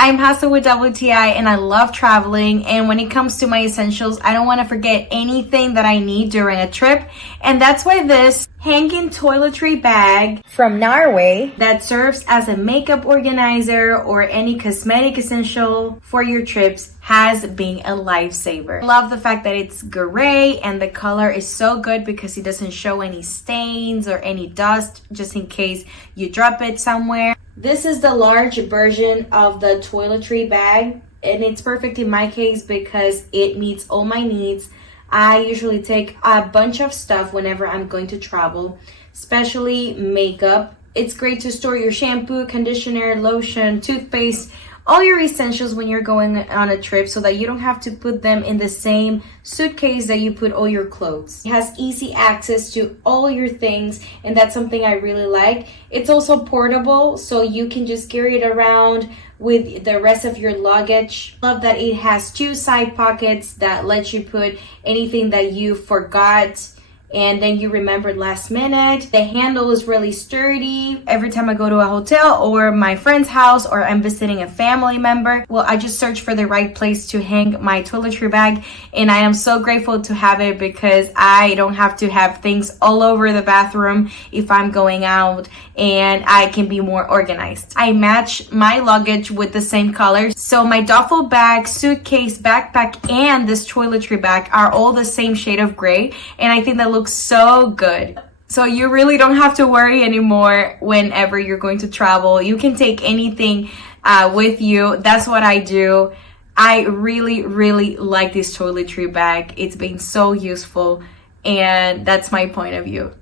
I'm Hassa with WTI and I love traveling, and when it comes to my essentials, I don't want to forget anything that I need during a trip, and that's why this hanging toiletry bag from Narwey that serves as a makeup organizer or any cosmetic essential for your trips has been a lifesaver. I love the fact that it's gray and the color is so good because it doesn't show any stains or any dust just in case you drop it somewhere. This is the large version of the toiletry bag, and it's perfect in my case because it meets all my needs. I usually take a bunch of stuff whenever I'm going to travel, especially makeup. It's great to store your shampoo, conditioner, lotion, toothpaste, all your essentials when you're going on a trip so that you don't have to put them in the same suitcase that you put all your clothes. It has easy access to all your things, and that's something I really like. It's also portable, so you can just carry it around with the rest of your luggage. Love that it has 2 side pockets that let you put anything that you forgot and then you remembered last minute. The handle is really sturdy. Every time I go to a hotel or my friend's house or I'm visiting a family member, well, I just search for the right place to hang my toiletry bag, and I am so grateful to have it because I don't have to have things all over the bathroom if I'm going out, and I can be more organized. I match my luggage with the same color, so my duffel bag, suitcase, backpack, and this toiletry bag are all the same shade of gray, and I think that looks so good. So you really don't have to worry anymore whenever you're going to travel. You can take anything with you. That's what I do. I really like this toiletry bag. It's been so useful, and that's my point of view.